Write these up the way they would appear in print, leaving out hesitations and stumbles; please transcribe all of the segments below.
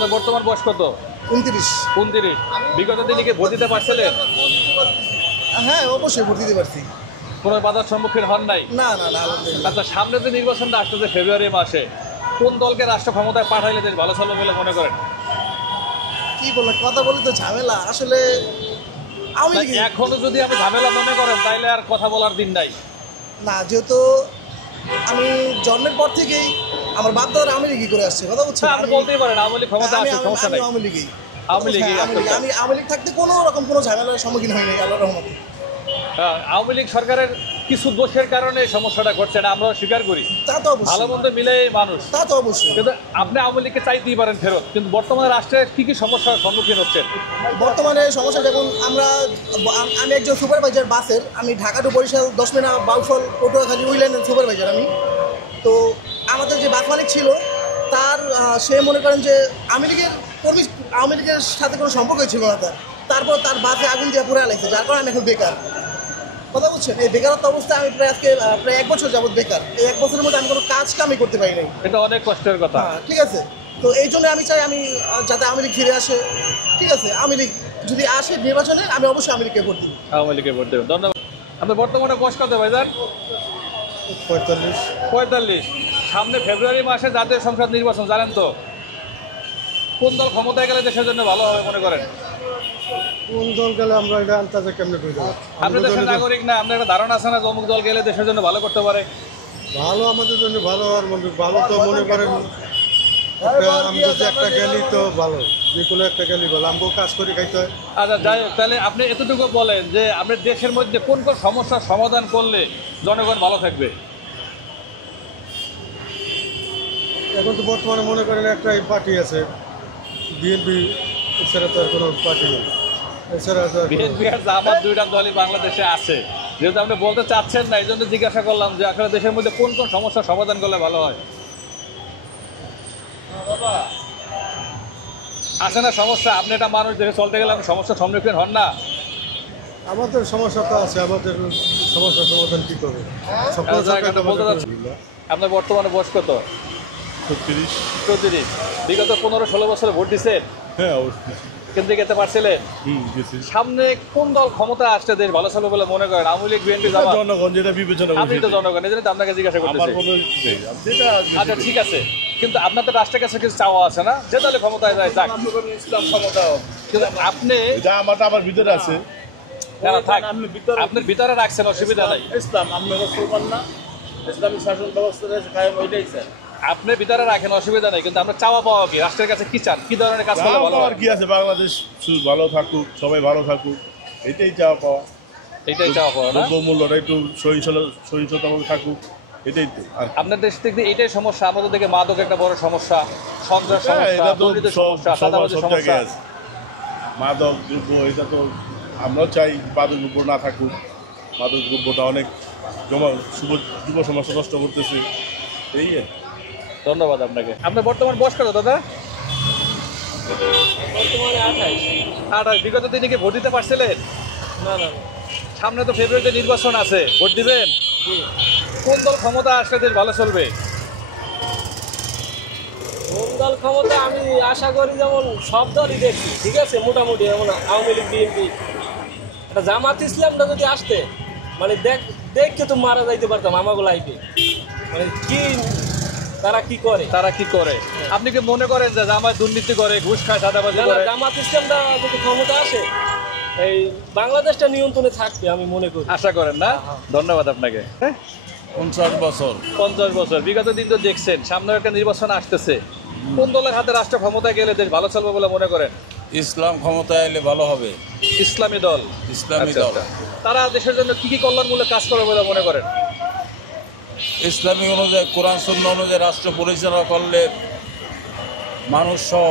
আপনার বর্তমান বয়স কত? 29। 29। বিগত দিনে কি ভোট দিতে পারছিলেন? হ্যাঁ, অবশ্যই ভোট দিতে পারছি। কোনো বাধার সম্মুখীন হন নাই? না না না, আলহামদুলিল্লাহ। আচ্ছা, সামনে যে নির্বাচনটা আসতেছে ফেব্রুয়ারি মাসে, কোন দলকে রাষ্ট্র ক্ষমতায় পাঠাইলে দেশ ভালো চলবে বলে মনে করেন? কি বলবো, কথা বলি তো ঝামেলা আসলে। আওয়ামী লীগ এখনো যদি আপনি ঝামেলা মনে করেন তাইলে আর কথা বলার দিন নাই। না, যেহেতু আমি জন্মের পর থেকেই আমার বাপ দাদারা আওয়ামী লীগই করে আসছে, কথা বলছেন। আপনি বলতেই পারেন আওয়ামী লীগ ক্ষমতা আসে, সমস্যা নাই। আওয়ামী লীগই আওয়ামী লীগই আমি আওয়ামী লীগ থাকতে কোনো রকম কোনো ঝামেলার সম্মুখীন হয়নি আল্লাহর রহমতে। আওয়ামী লীগ সরকারের কিছু দোষের কারণে এই সমস্যাটা ঘটছে, এটা আমরা স্বীকার করি। তা তো অবশ্যই, ভালো মন্দ মিলে মানুষ, তা তো অবশ্যই। কিন্তু আপনি আওয়ামী লীগকে চাইতেই পারেন ফেরত, কিন্তু বর্তমানে রাষ্ট্রের কি কি সমস্যার সম্মুখীন হচ্ছেন? বর্তমানে সমস্যা যেমন আমি একজন সুপারভাইজার বাসের, আমি ঢাকা টু বরিশাল 10 মিনা বাউফল পটুয়াখালী ওই লাইনের সুপারভাইজার আমি। তো আমাদের যে বাস মালিক ছিল তার সে মনে করেন যে আওয়ামী লীগের সাথে কোনো সম্পর্কই ছিল না তারপর তার বাসে আগুন দিয়ে পুড়ে আলাইছে, যার কারণে আমি এখন বেকার, কথা বলছেন। এই বেকারত্ব অবস্থায় আমি প্রায় 1 বছর যাবত বেকার। এই 1 বছরের মধ্যে আমি কোনো কাজ কামই করতে পারি নাই। এটা অনেক কষ্টের কথা। ঠিক আছে, তো এই জন্য আমি চাই যাতে আওয়ামী লীগ ফিরে আসে। ঠিক আছে, আওয়ামী লীগ যদি আসে নির্বাচনে, আমি অবশ্যই আওয়ামী লীগকে ভোট দিব। আওয়ামী লীগকে ভোট দেবেন, ধন্যবাদ। আপনার বর্তমানে বয়স কত ভাইজান? 45। 45। সামনে ফেব্রুয়ারি মাসে জাতীয় সংসদ নির্বাচন, জানেন তো? কোন দল ক্ষমতায় গেলে দেশের জন্য ভালো হবে মনে করেন? কোন দল গেলে আমরা এটা আন্দাজে কেমনে করে দেবো? আপনি দেশের নাগরিক না, আপনার একটা ধারণা আছে না যে অমুক দল গেলে দেশের জন্য ভালো করতে পারে? ভালো আমাদের জন্য ভালো, আর ভালো তো মনে করেন আমি যদি একটা গেলি তো ভালো, যে কোনো একটা গেলি ভালো, আমাকেও কাজ করে খাইতে হয়। আচ্ছা, যাই হোক, তাহলে আপনি এতটুকু বলেন যে আপনার দেশের মধ্যে কোন কোন সমস্যার সমাধান করলে জনগণ ভালো থাকবে? এখন তো বর্তমানে মনে করেন একটা পার্টি আছে, বিএনপি, এছাড়া তো আর কোনো পার্টি নেই। এছাড়া তো বিএনপি আর জামাত দুইটা দলই বাংলাদেশে আছে, যেহেতু আপনি বলতে চাচ্ছেন না, এই জন্য জিজ্ঞাসা করলাম যে আসলে দেশের মধ্যে কোন কোন সমস্যার সমাধান করলে ভালো হয়। আছে না সমস্যা? আপনি একটা মানুষ দেখে চলতে গেলে আপনি সমস্যার সম্মুখীন হন না? আমাদের সমস্যা তো আছে, আমাদের সমস্যার সমাধান কি করবে? আপনার বর্তমানে বয়স কত? 34। বিগত 15-16 বছরে ভোট দিচ্ছেন? হ্যাঁ, অবশ্যই। কেন্দ্রে যেতে পারছিলেন? সামনে কোন দল ক্ষমতা আসতে দেশ ভালো চলবে বলে মনে করেন? আওয়ামী লীগ, বিএনপি, জামাত? জনগণ যেটা বিবেচনা আপনি তো জনগণ, এই জন্য তো আপনাকে জিজ্ঞাসা করতেছি। আচ্ছা, ঠিক আছে, কিন্তু আপনার তো রাষ্ট্রের কাছে কিছু চাওয়া আছে না, যে দলে ক্ষমতায় যায় যাক। ইসলাম ক্ষমতা কিন্তু আপনি আমার ভিতরে আছে, আপনার ভিতরে রাখছেন, অসুবিধা নাই। ইসলাম আপনারা করবেন না, ইসলামিক শাসন ব্যবস্থা কায়েম ওইটাই স্যার। আপনি ভিতরে রাখেন, অসুবিধা নাই, কিন্তু আমরা চাওয়া পাওয়া কি? রাষ্ট্রের কাছে কি চান? কি ধরনের কাজ করলে ভালো আর কি আছে, বাংলাদেশ ভালো থাকুক, সবাই ভালো থাকুক, এটাই চাওয়া পাওয়া। এটাই চাওয়া পাওয়া না? দ্রব্যমূল্যটা একটু সহিষ্ণুতাভাবে থাকুক, এটাই তো। আপনার দেশ থেকে এটাই সমস্যা, আমাদের দিকে মাদক একটা বড় সমস্যা, সন্ত্রাস সমস্যা, দুর্নীতির সমস্যা, চাঁদাবাজির সমস্যা। মাদক দ্রব্য, এটা তো আমরাও চাই মাদক দ্রব্য না থাকুক। মাদক দ্রব্যটা অনেক যুব সমাজ নষ্ট করতেছে, এই আর। ধন্যবাদ আপনাকে। আপনার বর্তমান বয়স কত দাদা? বর্তমানে 28। বিগত দিনে কি ভোট দিতে পারছিলেন? না। সামনে তো ফেব্রুয়ারিতে নির্বাচন আছে, ভোট দিবেন? কোন দল ক্ষমতা আসলে দেশ ভালো চলবে? কোন দল ক্ষমতা আমি আশা করি যেমন সব দলই দেখছি, ঠিক আছে, মোটামুটি যেমন আওয়ামী লীগ, বিএনপি, একটা জামাত ইসলামটা যদি আসতে, মানে দেখকে তো মারা যাইতে পারতাম আমাকে লাইফে, মানে কি তারা কি করে। আপনি কি মনে করেন যে জামাত দুর্নীতি করে, ঘুষ খায়, চাঁদাবাজি করে? জামাত ইসলামটা যদি ক্ষমতা আসে, এই বাংলাদেশটা নিয়ন্ত্রণে থাকবে আমি মনে করি। আশা করেন না? ধন্যবাদ আপনাকে। 50 বছর। 50 বছর। বিগত দিন তো দেখছেন, সামনে একটা নির্বাচন আসতেছে, কোন দলের হাতে রাষ্ট্র ক্ষমতায় গেলে দেশ ভালো চলবে বলে মনে করেন? ইসলাম ক্ষমতায় এলে ভালো হবে। ইসলামী দল? ইসলামী আচ্ছা, দল। তারা দেশের জন্য কি কি কল্যাণমূলক কাজ করবে বলে মনে করেন? ইসলামী অনুযায়ী, কোরআন সুন্নাহ অনুযায়ী রাষ্ট্র পরিচালনা করলে মানুষ সহ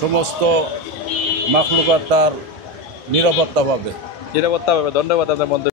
সমস্ত মাখলুকাত তার নিরাপত্তা পাবে। ধন্যবাদ আপনার মন্তব্য।